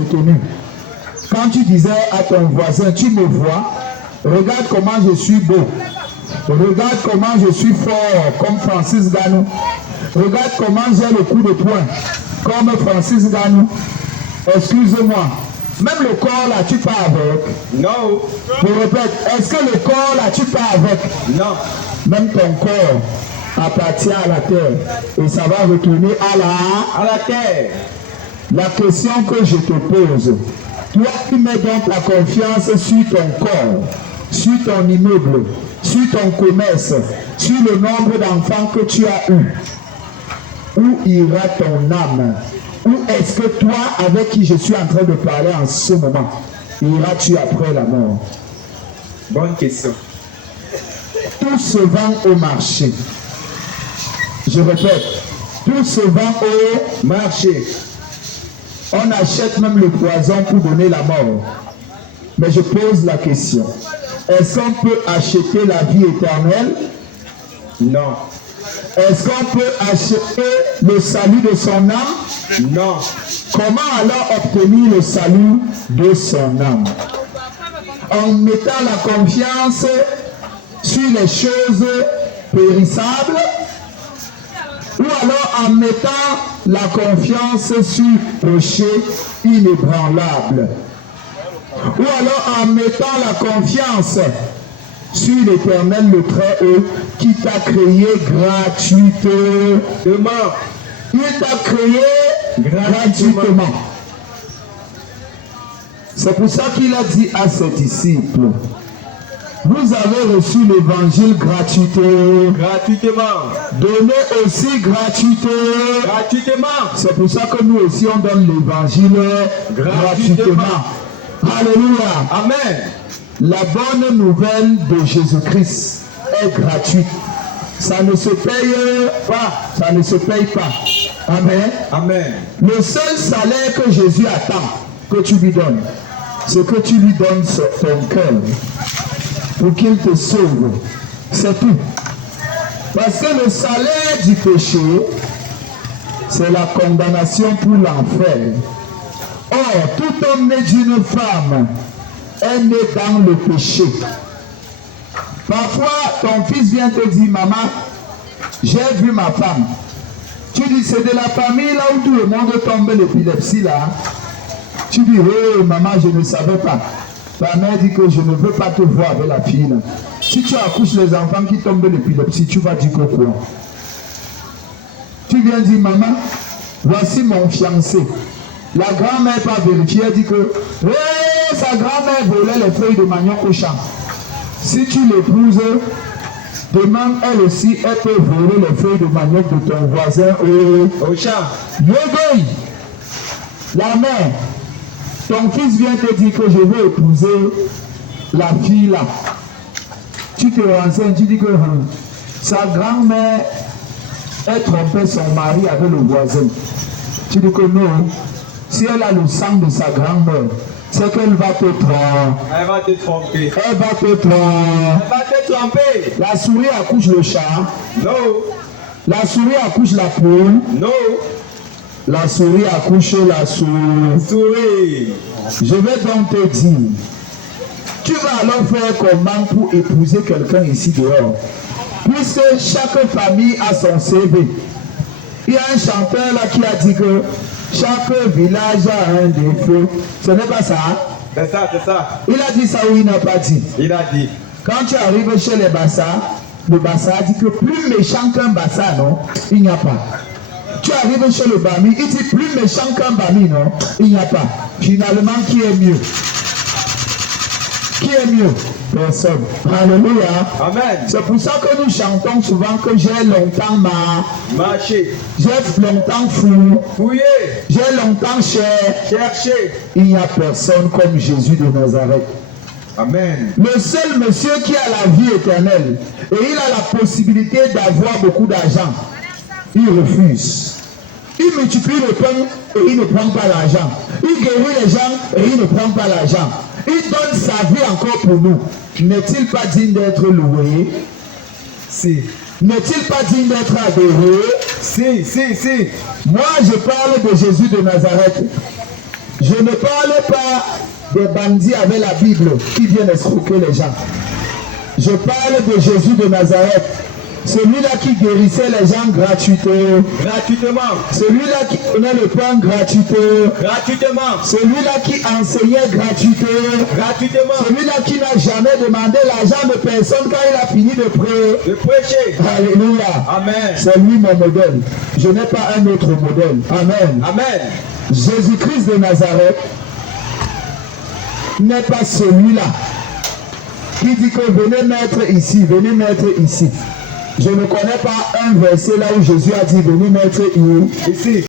entretenu. Quand tu disais à ton voisin, tu me vois, regarde comment je suis beau. Regarde comment je suis fort, comme Francis Ganou. Regarde comment j'ai le coup de poing, comme Francis Ganou. Excuse-moi. Même le corps là, tu pars avec? Non. Je répète, est-ce que le corps là, tu pars avec? Non. Même ton corps appartient à la terre et ça va retourner à la terre. La question que je te pose, toi qui mets donc ta confiance sur ton corps, sur ton immeuble, sur ton commerce, sur le nombre d'enfants que tu as eu, où ira ton âme? Où est-ce que toi, avec qui je suis en train de parler en ce moment, iras-tu après la mort? Bonne question. Tout se vend au marché. Je répète, tout se vend au marché. On achète même le poison pour donner la mort. Mais je pose la question, est-ce qu'on peut acheter la vie éternelle? Non. Est-ce qu'on peut acheter le salut de son âme? Non. Comment alors obtenir le salut de son âme? En mettant la confiance sur les choses périssables, ou alors en mettant la confiance sur le rocher inébranlable, ou alors en mettant la confiance sur l'Éternel le Très-Haut qui t'a créé gratuitement. Il t'a créé gratuitement. C'est pour ça qu'il a dit à ses disciples, vous avez reçu l'évangile gratuitement. Donnez aussi gratuitement. C'est pour ça que nous aussi on donne l'évangile gratuitement. Alléluia. Amen. La bonne nouvelle de Jésus-Christ est gratuite. Ça ne se paye pas. Ça ne se paye pas. Amen. Amen. Le seul salaire que Jésus attend que tu lui donnes, c'est que tu lui donnes ton cœur pour qu'il te sauve. C'est tout. Parce que le salaire du péché, c'est la condamnation pour l'enfer. Or, tout homme né d'une femme est né dans le péché. Parfois, ton fils vient te dire, maman, j'ai vu ma femme. Tu dis, c'est de la famille là où tout le monde tombe l'épilepsie là. Tu dis, oh maman, je ne savais pas. Ta mère dit que je ne veux pas te voir avec la fille là. Si tu accouches les enfants qui tombent l'épilepsie, tu vas dire que quoi? Tu viens dire, maman, voici mon fiancé. La grand-mère pas vérifiée, elle dit que sa grand-mère volait les feuilles de manioc au champ. Si tu l'épouses, demande elle aussi, elle peut voler les feuilles de manioc de ton voisin au champ. Yogoy, la mère, ton fils vient te dire que je veux épouser la fille là. Tu te renseignes, tu dis que sa grand-mère a trompé son mari avec le voisin. Tu dis que non. Si elle a le sang de sa grand-mère, c'est qu'elle va te tromper. Elle va te tromper. Elle va te tromper. Elle va te tromper. La souris accouche le chat. Non. La souris accouche la poule. Non. La souris accouche la souris. Je vais donc te dire, tu vas alors faire comment pour épouser quelqu'un ici dehors? Puisque chaque famille a son CV. Il y a un chanteur là qui a dit que chaque village a un défaut. Ce n'est pas ça. C'est ça, c'est ça. Il a dit ça ou il n'a pas dit? Il a dit. Quand tu arrives chez les Bassa, le Bassa dit que plus méchant qu'un Bassa, non, il n'y a pas. Tu arrives chez le Bami, il dit plus méchant qu'un Bami, non, il n'y a pas. Finalement, qui est mieux? Qui est mieux? Personne. Alléluia. Amen. C'est pour ça que nous chantons souvent que j'ai longtemps marché. J'ai longtemps fouillé. J'ai longtemps cherché. Il n'y a personne comme Jésus de Nazareth. Amen. Le seul monsieur qui a la vie éternelle et il a la possibilité d'avoir beaucoup d'argent, il refuse. Il multiplie le pain et il ne prend pas l'argent. Il guérit les gens et il ne prend pas l'argent. Il donne sa vie encore pour nous. N'est-il pas digne d'être loué? Si. N'est-il pas digne d'être adoré? Si. Moi, je parle de Jésus de Nazareth. Je ne parle pas des bandits avec la Bible qui viennent escroquer les gens. Je parle de Jésus de Nazareth. Celui-là qui guérissait les gens gratuitement. Celui-là qui donnait le pain gratuitement. Celui-là qui enseignait gratuitement. Celui-là qui n'a jamais demandé l'argent de personne quand il a fini de prêcher. Alléluia. Amen. C'est lui mon modèle. Je n'ai pas un autre modèle. Amen. Amen. Jésus-Christ de Nazareth n'est pas celui-là qui dit que venez mettre ici, venez mettre ici. Je ne connais pas un verset là où Jésus a dit venez mettre ici.